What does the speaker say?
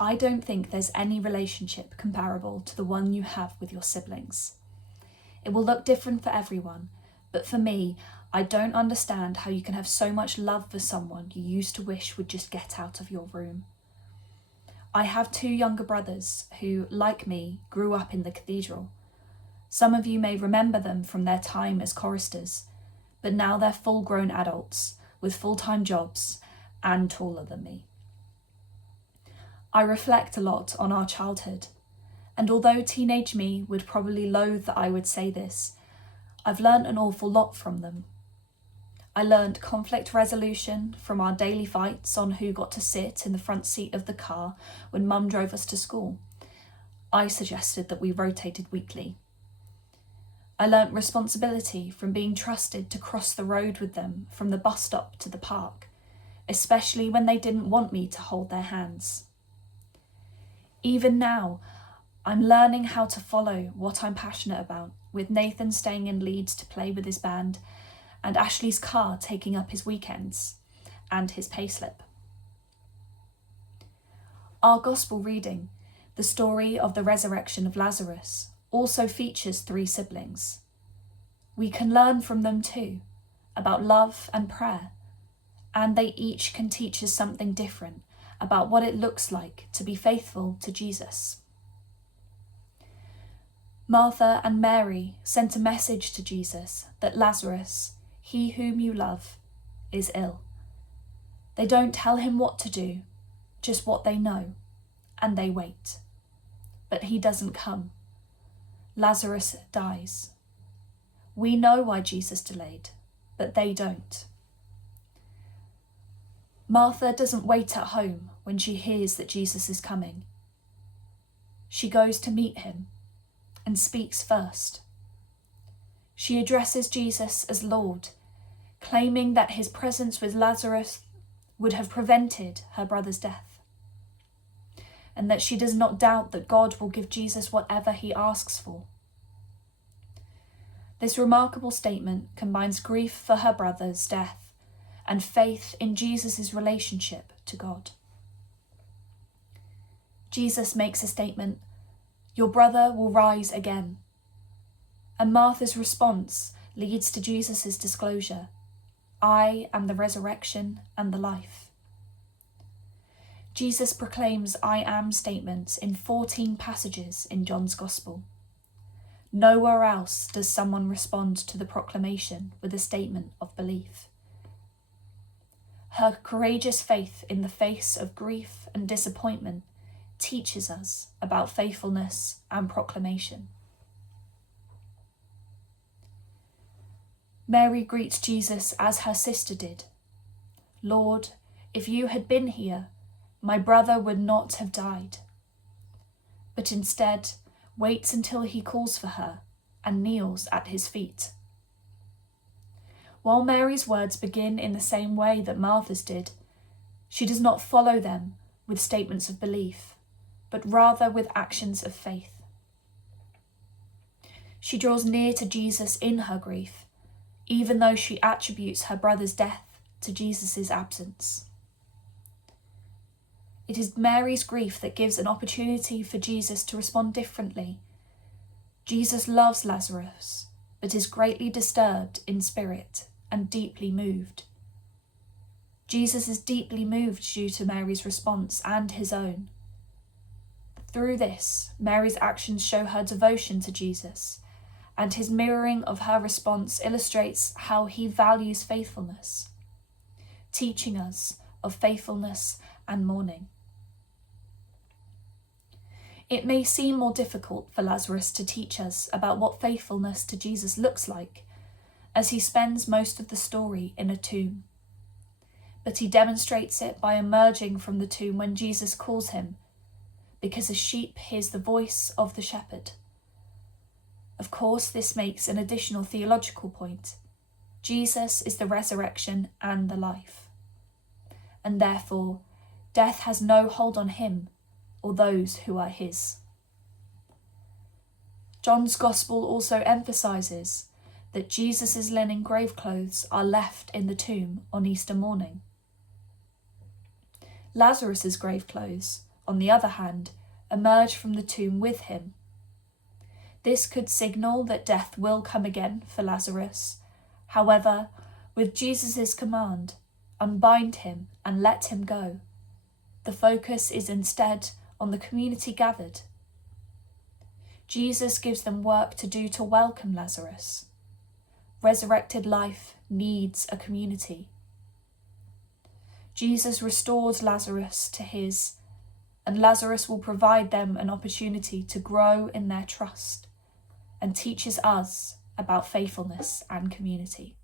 I don't think there's any relationship comparable to the one you have with your siblings. It will look different for everyone, but for me, I don't understand how you can have so much love for someone you used to wish would just get out of your room. I have 2 younger brothers who, like me, grew up in the Cathedral. Some of you may remember them from their time as choristers, but now they're full-grown adults with full-time jobs and taller than me. I reflect a lot on our childhood, and although teenage me would probably loathe that I would say this, I've learned an awful lot from them. I learned conflict resolution from our daily fights on who got to sit in the front seat of the car when Mum drove us to school. I suggested that we rotated weekly. I learnt responsibility from being trusted to cross the road with them from the bus stop to the park, especially when they didn't want me to hold their hands. Even now, I'm learning how to follow what I'm passionate about, with Nathan staying in Leeds to play with his band and Ashley's car taking up his weekends and his payslip. Our gospel reading, the story of the resurrection of Lazarus, also features 3 siblings. We can learn from them too, about love and prayer, and they each can teach us something different about what it looks like to be faithful to Jesus. Martha and Mary sent a message to Jesus that Lazarus, he whom you love, is ill. They don't tell him what to do, just what they know, and they wait. But he doesn't come. Lazarus dies. We know why Jesus delayed, but they don't. Martha doesn't wait at home when she hears that Jesus is coming. She goes to meet him and speaks first. She addresses Jesus as Lord, claiming that his presence with Lazarus would have prevented her brother's death, and that she does not doubt that God will give Jesus whatever he asks for. This remarkable statement combines grief for her brother's death and faith in Jesus' relationship to God. Jesus makes a statement, "Your brother will rise again." And Martha's response leads to Jesus' disclosure, "I am the resurrection and the life." Jesus proclaims I am statements in 14 passages in John's Gospel. Nowhere else does someone respond to the proclamation with a statement of belief. Her courageous faith in the face of grief and disappointment teaches us about faithfulness and proclamation. Mary greets Jesus as her sister did. "Lord, if you had been here, my brother would not have died." But instead, waits until he calls for her and kneels at his feet. While Mary's words begin in the same way that Martha's did, she does not follow them with statements of belief, but rather with actions of faith. She draws near to Jesus in her grief, even though she attributes her brother's death to Jesus' absence. It is Mary's grief that gives an opportunity for Jesus to respond differently. Jesus loves Lazarus, but is greatly disturbed in spirit and deeply moved. Jesus is deeply moved due to Mary's response and his own. Through this, Mary's actions show her devotion to Jesus, and his mirroring of her response illustrates how he values faithfulness, teaching us of faithfulness and mourning. It may seem more difficult for Lazarus to teach us about what faithfulness to Jesus looks like, as he spends most of the story in a tomb. But he demonstrates it by emerging from the tomb when Jesus calls him, because a sheep hears the voice of the shepherd. Of course, this makes an additional theological point. Jesus is the resurrection and the life, and therefore death has no hold on him or those who are his. John's Gospel also emphasises that Jesus' linen grave clothes are left in the tomb on Easter morning. Lazarus' grave clothes, on the other hand, emerge from the tomb with him. This could signal that death will come again for Lazarus. However, with Jesus' command, unbind him and let him go, the focus is instead on the community gathered. Jesus gives them work to do to welcome Lazarus. Resurrected life needs a community. Jesus restored Lazarus to his, and Lazarus will provide them an opportunity to grow in their trust and teaches us about faithfulness and community.